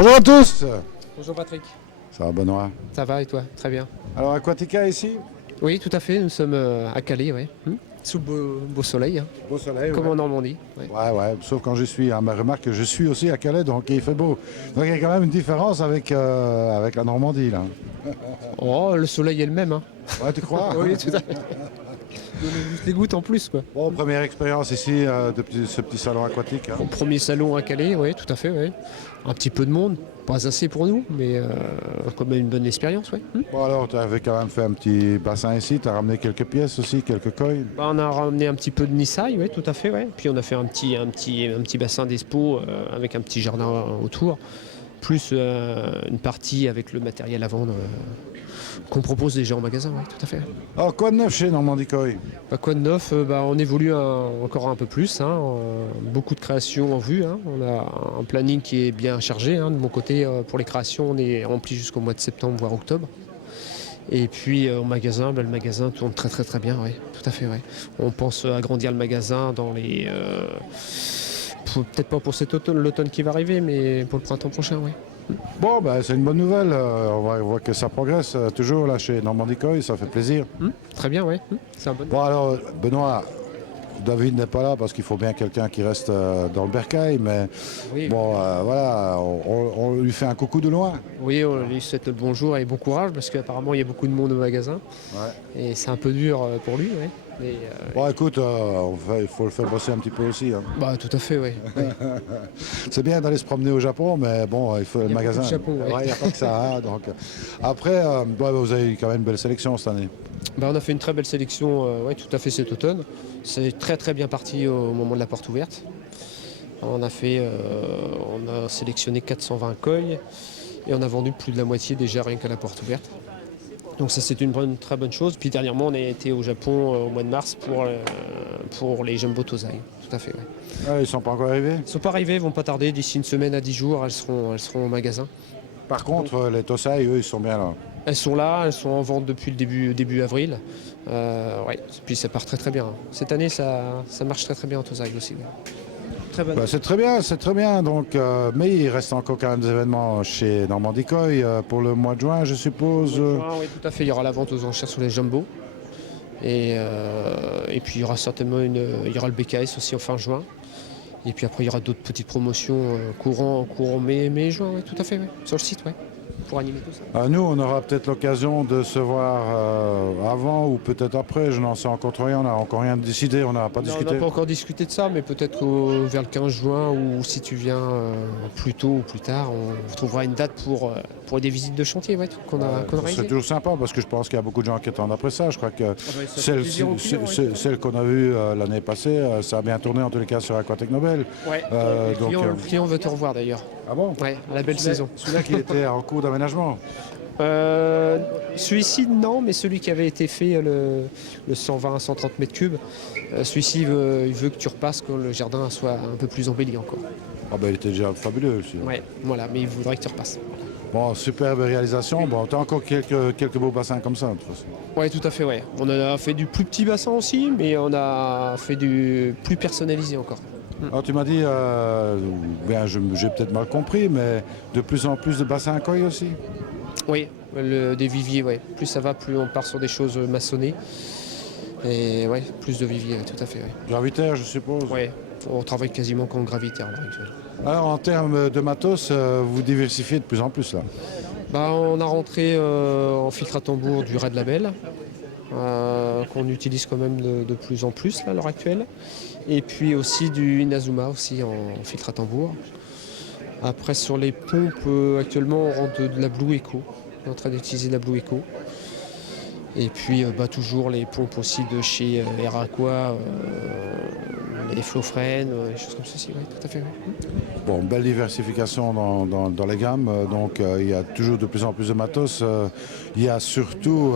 Bonjour à tous. Bonjour Patrick. Ça va Benoît? Ça va et toi? Très bien. Alors Aquatica ici? Oui, tout à fait. Nous sommes à Calais, ouais. Sous le beau soleil, hein. Beau soleil, Comme ouais. en Normandie. Ouais. Ouais, sauf quand je suis, hein, mais remarque que je suis aussi à Calais, donc il fait beau. Donc il y a quand même une différence avec la Normandie, là. Oh, le soleil est le même, hein. Ouais, tu crois? Oui, tout à fait. Juste les gouttes en plus, quoi. Bon, première expérience ici de ce petit salon aquatique. Hein. Au premier salon à Calais, oui, tout à fait, ouais. Un petit peu de monde, pas assez pour nous, mais quand même une bonne expérience, ouais. Bon alors, tu avais quand même fait un petit bassin ici, tu as ramené quelques pièces aussi, quelques coils. Bah, on a ramené un petit peu de Nissaï, oui, tout à fait, ouais. Puis on a fait un petit bassin d'Expo avec un petit jardin autour, plus une partie avec le matériel à vendre qu'on propose déjà en magasin, oui, tout à fait. Alors, quoi de neuf chez Normandie Koi? Bah, quoi de neuf, on évolue encore un peu plus, hein, beaucoup de créations en vue, hein. On a un planning qui est bien chargé, hein. De mon côté, pour les créations, on est rempli jusqu'au mois de septembre, voire octobre. Et puis au magasin, le magasin tourne très très très bien, oui, tout à fait. Ouais. On pense agrandir le magasin dans les... peut-être pas pour l'automne qui va arriver, mais pour le printemps prochain, oui. Bon, ben, c'est une bonne nouvelle. On voit que ça progresse toujours là chez Normandie Koi, ça fait plaisir. Très bien, oui. C'est un bon... Bon alors, Benoît, David n'est pas là parce qu'il faut bien quelqu'un qui reste dans le bercail, mais Oui, bon, voilà, on lui fait un coucou de loin. oui, on lui souhaite le bonjour et bon courage parce qu'apparemment il y a beaucoup de monde au magasin Ouais. et c'est un peu dur pour lui, oui. Mais, Bon, écoute, il faut le faire bosser un petit peu aussi. Hein. bah, tout à fait, oui. C'est bien d'aller se promener au Japon, mais bon, il faut le Il y a magasin. beaucoup de Japon, ouais. Il n'y a pas que ça. Hein, donc, après, vous avez eu quand même une belle sélection cette année. Bah, on a fait une très belle sélection, ouais, tout à fait cet automne. C'est très très bien parti au moment de la porte ouverte. On a sélectionné 420 koi et on a vendu plus de la moitié déjà rien qu'à la porte ouverte. Donc ça c'est une très bonne chose. Puis dernièrement on a été au Japon au mois de mars pour les Jumbo Tozai. Tout à fait. Ouais. Ah, ils ne sont pas encore arrivés. Ils ne sont pas arrivés, ils vont pas tarder. D'ici une semaine à 10 jours, elles seront au magasin. Par contre, les Tosai, eux, ils sont bien là. Elles sont là, elles sont en vente depuis le début avril. Ouais. Puis ça part très très bien. Cette année ça marche très très bien en Tozai aussi. Ouais. Très bonne. Bah, c'est très bien. Donc, mais il reste encore quand même des événements chez Normandie Koi pour le mois de juin, je suppose. Oui, tout à fait. Il y aura la vente aux enchères sur les Jumbo. Et puis il y aura certainement il y aura le BKS aussi en fin juin. Et puis après il y aura d'autres petites promotions courant mai, juin, ouais, tout à fait, ouais. Sur le site, ouais, pour animer tout ça. Nous, on aura peut-être l'occasion de se voir avant ou peut-être après. Je n'en sais encore rien. On n'a encore rien décidé. On n'a pas Non, discuté. on n'a pas encore discuté de ça, mais peut-être vers le 15 juin ou si tu viens plus tôt ou plus tard, on trouvera une date pour des visites de chantier, ouais, qu'on a C'est réalisées. toujours sympa parce que je pense qu'il y a beaucoup de gens qui attendent après ça. Je crois que bah, ça fait plaisir aux clients, ouais. celle qu'on a vue l'année passée, ça a bien tourné en tous les cas sur Aquatech Nobel. Ouais. Le client veut te revoir d'ailleurs. Ah bon? Ouais, à la belle saison. Celui-là qui était en cours d'aménagement. Celui-ci, non, mais celui qui avait été fait, le 120-130 mètres cubes, celui-ci, il veut que tu repasses, que le jardin soit un peu plus embelli encore. Ah ben, il était déjà fabuleux aussi. Ouais, voilà, mais il voudrait que tu repasses. Bon, superbe réalisation. Bon, tu as encore quelques beaux bassins comme ça, de toute façon. Ouais, tout à fait, ouais. On a fait du plus petit bassin aussi, mais on a fait du plus personnalisé encore. Alors tu m'as dit, j'ai peut-être mal compris, mais de plus en plus de bassins à koi aussi. Oui, des viviers, ouais. Plus ça va, plus on part sur des choses maçonnées. Et ouais, plus de viviers, ouais, tout à fait, ouais. Gravitaire, je suppose. Ouais, on travaille quasiment qu'en gravitaire à l'heure actuelle. Alors en termes de matos, vous diversifiez de plus en plus là. Bah, on a rentré en filtre à tambour du Red Label, qu'on utilise quand même de plus en plus là, à l'heure actuelle. Et puis aussi du Inazuma aussi en filtre à tambour. Après sur les pompes, actuellement on rentre de la Blue Eco. On est en train d'utiliser la Blue Eco. Et puis toujours les pompes aussi de chez Air Aqua, les Flowfren, des choses comme ceci, ouais, tout à fait. Ouais. Bon, belle diversification dans les gammes, donc il y a toujours de plus en plus de matos. Il y a surtout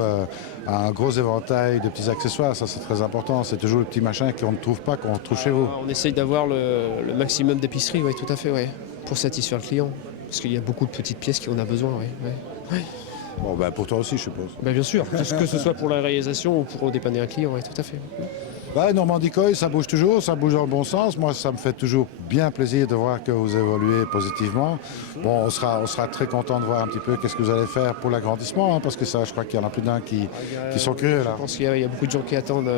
un gros éventail de petits accessoires, ça c'est très important. C'est toujours le petit machin qu'on ne trouve pas, qu'on trouve chez vous. On essaye d'avoir le maximum d'épicerie, oui, tout à fait, ouais, pour satisfaire le client. Parce qu'il y a beaucoup de petites pièces qu'on a besoin, ouais. Ouais. Bon, ben pour toi aussi, je suppose. Ben, bien sûr, que ce soit pour la réalisation ou pour dépanner un client, oui, tout à fait. Bah, Normandie Coy, ça bouge toujours, ça bouge dans le bon sens. Moi, ça me fait toujours bien plaisir de voir que vous évoluez positivement. Bon, on sera très content de voir un petit peu qu'est-ce que vous allez faire pour l'agrandissement, hein, parce que ça, je crois qu'il y en a plus d'un qui sont curieux là. Je pense qu'il y a beaucoup de gens qui attendent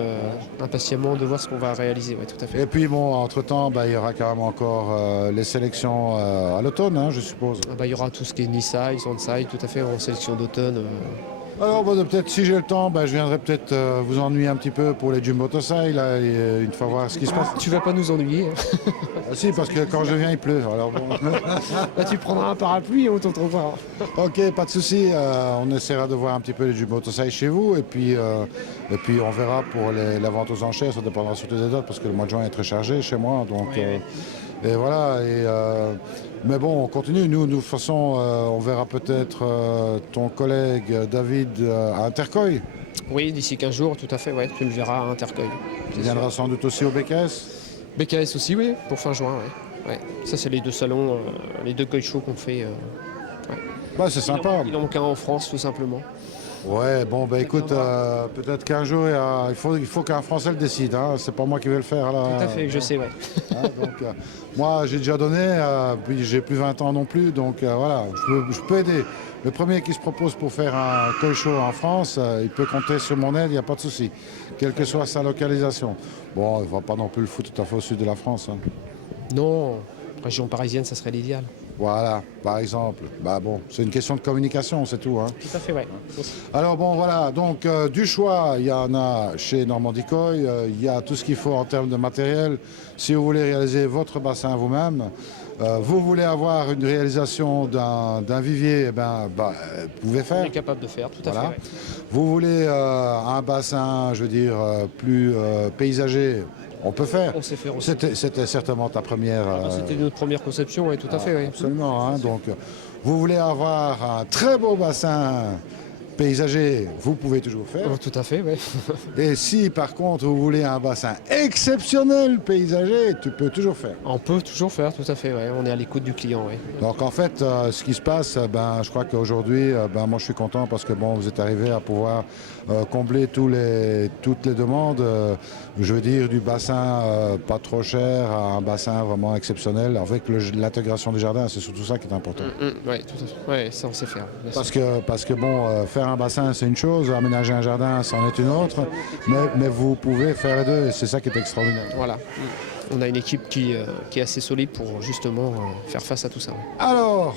impatiemment de voir ce qu'on va réaliser, ouais, tout à fait. Et puis bon, entre-temps, bah, il y aura quand même encore les sélections à l'automne, hein, je suppose. Ah bah, il y aura tout ce qui est Nisai, Sansai, tout à fait, en sélection d'automne. Alors bon, peut-être si j'ai le temps, bah, je viendrai peut-être vous ennuyer un petit peu pour les Jumbo Tosai, là, et, une fois voir ce qui se passe. Tu vas pas nous ennuyer. Ah, si, parce que quand je viens, il pleut. Alors bon. Là, tu prendras un parapluie et on t'en trouvera. Ok, pas de souci. On essaiera de voir un petit peu les Jumbo Tosai chez vous, et puis on verra pour la vente aux enchères. Ça dépendra surtout des dates, parce que le mois de juin est très chargé chez moi. Donc, Ouais. et voilà. Mais bon, on continue. Nous, de toute façon, on verra peut-être ton collègue David à Intercoy. Oui, d'ici 15 jours, tout à fait, ouais, tu le verras à Intercoy. Il viendra sans doute aussi au BKS. BKS aussi, oui, pour fin juin, ouais. Ouais. Ça, c'est les deux salons, les deux Koi Show qu'on fait. Bah, c'est sympa. Il en manque un en France, tout simplement. Ouais, bon, bah écoute, peut-être qu'un jour, il faut qu'un Français le décide. Hein. C'est pas moi qui vais le faire. Là. Tout à fait, je sais, ouais. Hein, donc, moi, j'ai déjà donné, puis j'ai plus 20 ans non plus, donc voilà, je peux aider. Le premier qui se propose pour faire un Koi Show en France, il peut compter sur mon aide, il n'y a pas de souci, quelle que soit sa localisation. Bon, il ne va pas non plus le foutre tout à fait au sud de la France. Hein. Non, région parisienne, ça serait l'idéal. Voilà, par exemple. Bah bon, c'est une question de communication, c'est tout. Hein. Tout à fait, ouais. Alors bon, voilà, donc du choix, il y en a chez Normandie Koi, il y a tout ce qu'il faut en termes de matériel. Si vous voulez réaliser votre bassin vous-même, vous voulez avoir une réalisation d'un vivier, eh ben, vous pouvez On faire. est capable de faire, tout à Voilà. fait. Ouais. Vous voulez un bassin, je veux dire, plus paysager, on peut faire. On sait faire aussi. C'était certainement ta première... C'était notre première conception, oui, tout à fait, oui. Absolument. Hein. Donc, vous voulez avoir un très beau bassin paysager, vous pouvez toujours faire. Oh, tout à fait, oui. Et si par contre vous voulez un bassin exceptionnel paysager, tu peux toujours faire. On peut toujours faire, tout à fait, ouais. On est à l'écoute du client, oui. Donc en fait, ce qui se passe, je crois qu'aujourd'hui, moi je suis content parce que bon, vous êtes arrivé à pouvoir combler toutes les demandes. Je veux dire du bassin pas trop cher à un bassin vraiment exceptionnel avec l'intégration des jardins, c'est surtout ça qui est important. Oui, tout à fait. Ouais, ça on sait faire. Bien sûr. Parce que bon, faire un bassin c'est une chose, aménager un jardin c'en est une autre, mais vous pouvez faire les deux et c'est ça qui est extraordinaire. Voilà. On a une équipe qui est assez solide pour justement faire face à tout ça. Alors,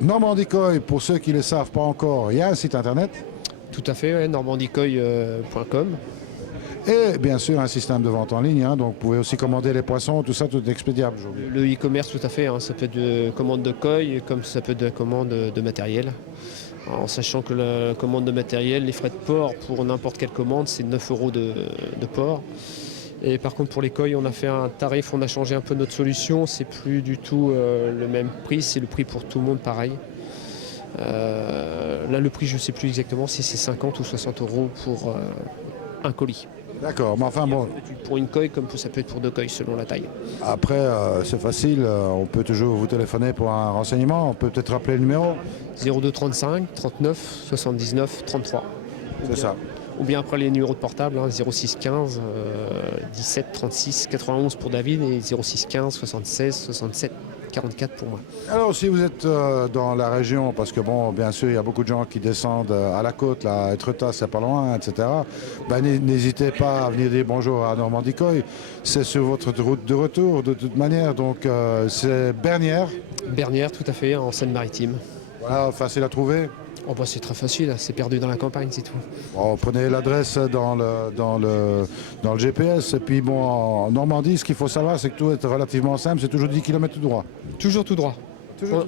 Normandie Koi, pour ceux qui ne le savent pas encore, il y a un site internet Tout à fait, ouais, normandiecoy.com. et bien sûr un système de vente en ligne, hein, donc vous pouvez aussi commander les poissons, tout ça, tout est expédiable aujourd'hui. Le e-commerce, tout à fait, hein, ça peut être de commande de koi comme ça peut être de commande de matériel. En sachant que la commande de matériel, les frais de port pour n'importe quelle commande, c'est 9 € de port. Et par contre pour les koi, on a fait un tarif, on a changé un peu notre solution, c'est plus du tout le même prix, c'est le prix pour tout le monde pareil. Là le prix je ne sais plus exactement si c'est 50 ou 60 € pour un colis. D'accord, mais enfin bon, Pour une koi comme ça peut être pour deux koi selon la taille. après c'est facile, on peut toujours vous téléphoner pour un renseignement, on peut peut-être rappeler le numéro, 02 35 39 79 33. c'est ça. Ou bien après les numéros de portable, hein, 06 15 17 36 91 pour David et 06 15 76 67 44 pour moi. Alors si vous êtes dans la région, parce que bon, bien sûr, il y a beaucoup de gens qui descendent à la côte, là, à Etretat, c'est pas loin, etc. N'hésitez pas à venir dire bonjour à Normandie Koi. C'est sur votre route de retour de toute manière, donc c'est Bernières. Bernières, tout à fait, en Seine-Maritime. Voilà, facile à trouver. Oh bah c'est très facile, c'est perdu dans la campagne, c'est tout. Bon, prenez l'adresse dans le GPS. Et puis bon, en Normandie, ce qu'il faut savoir, c'est que tout est relativement simple, c'est toujours 10 km tout droit. Toujours tout droit.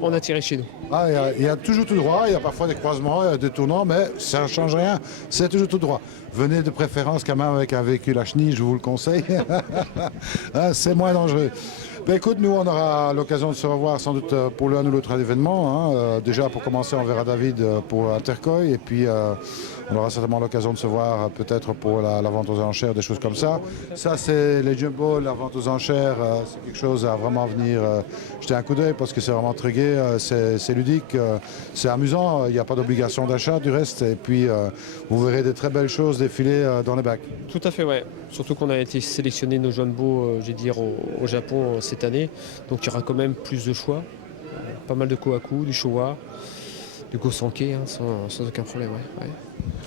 On a tiré chez nous. Ah, il y a toujours tout droit, il y a parfois des croisements, il y a des tournants, mais ça ne change rien, c'est toujours tout droit. Venez de préférence quand même avec un véhicule à chenille, je vous le conseille. Hein, c'est moins dangereux. Ben écoute, nous on aura l'occasion de se revoir sans doute pour l'un ou l'autre événement. Hein. Déjà pour commencer, on verra David pour Intercoy et puis on aura certainement l'occasion de se voir peut-être pour la vente aux enchères, des choses comme ça. Ça c'est les jumbo, la vente aux enchères, c'est quelque chose à vraiment venir jeter un coup d'œil parce que c'est vraiment très gai, c'est ludique, c'est amusant, il n'y a pas d'obligation d'achat du reste et puis vous verrez des très belles choses, défiler dans les bacs. Tout à fait, ouais. Surtout qu'on a été sélectionné nos jumbo, au Japon cette année. Donc il y aura quand même plus de choix. Pas mal de Kohaku, du Showa, du Gosanke, hein, sans aucun problème. Ouais.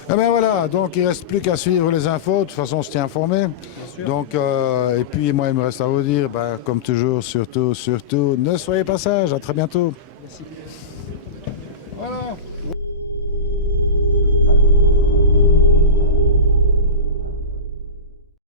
Eh bien voilà, donc il ne reste plus qu'à suivre les infos. De toute façon, on se tient informé. Donc, et puis moi, il me reste à vous dire, comme toujours, surtout, ne soyez pas sages. À très bientôt. Merci. Voilà.